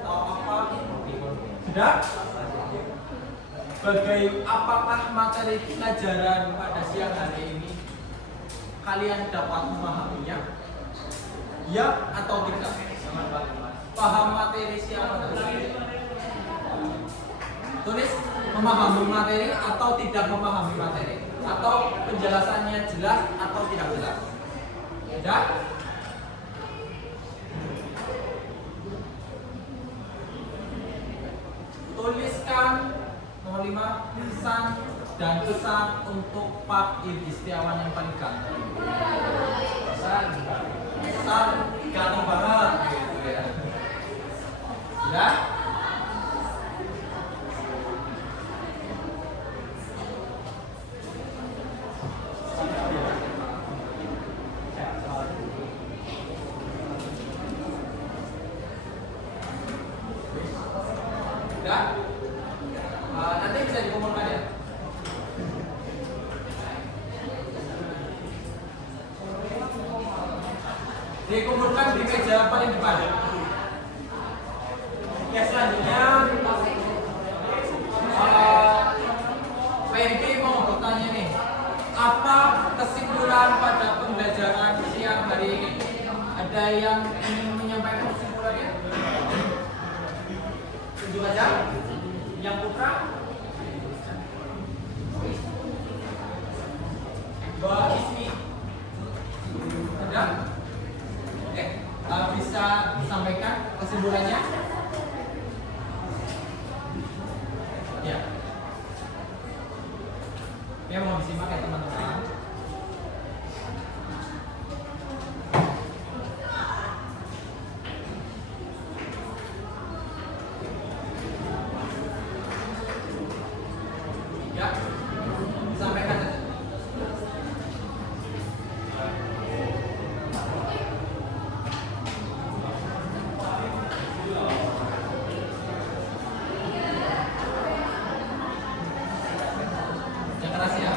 tahu apa? Sudah? Apakah materi pelajaran pada siang hari ini kalian dapat memahaminya? Ya atau tidak? Paham materi siang pada siang? Tulis memahami materi atau tidak memahami materi, atau penjelasannya jelas atau tidak jelas. Ya? Tuliskan nomor 5 pesan dan pesan untuk Pak Irgi Setiawan yang paling ganteng. Pesan ganteng banget gitu ya. Ya? Ya? Nanti bisa dikumpulkan ya. Dikumpulkan di meja paling depan. Oke, selanjutnya Ada yang ingin menyampaikan kesimpulannya? Tunjuk aja. Yang putra. Mbak Ismi. Ada? Oke. Bisa sampaikan kesimpulannya? Ya. Ya, mau disimak ya teman-teman. Ya, sampaikan saja. Yang keras ya.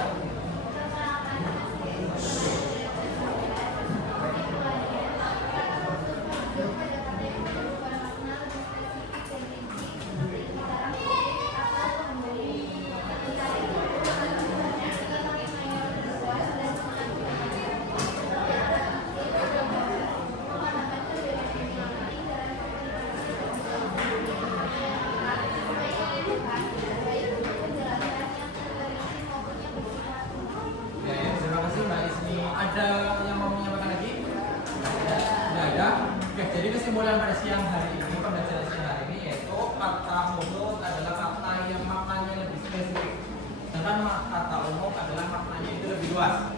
Oke, terima kasih Mbak Ismi. Ada yang mau menyampaikan lagi? Tidak ada. Oke, jadi kesimpulan pada siang hari ini, pembelajaran siang hari ini yaitu kata umum adalah kata yang maknanya lebih spesifik, sedangkan kata umum adalah maknanya itu lebih luas.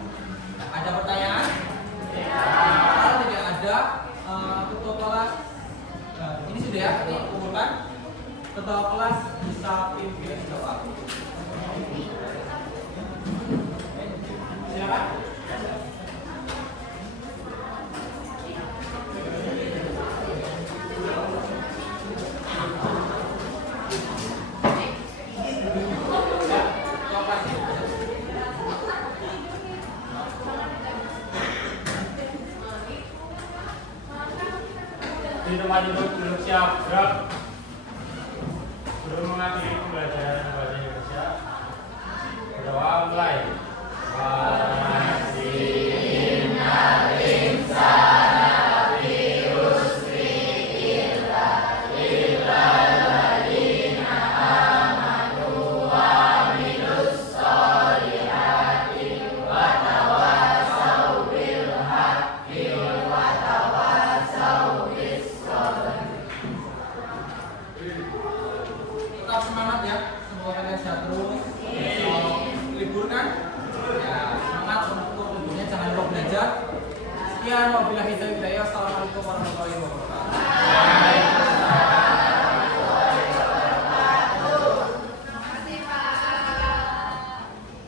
Ada pertanyaan? Kalau tidak ada, ketua kelas ini sudah ya, kita kumpulkan. Ketua kelas bisa pimpin doa. Silakan. Di tempat duduk siap, gerak. Sebelum mengakhiri pembelajaran bahasa Indonesia, berdoa mulai. Tetap semangat ya, semoga kalian sehat terus. Besok libur kan? Ya, semangat untuk liburnya, jangan lupa belajar. Sekian, wabillahi taufiq hidayah. Assalamualaikum warahmatullahi wabarakatuh.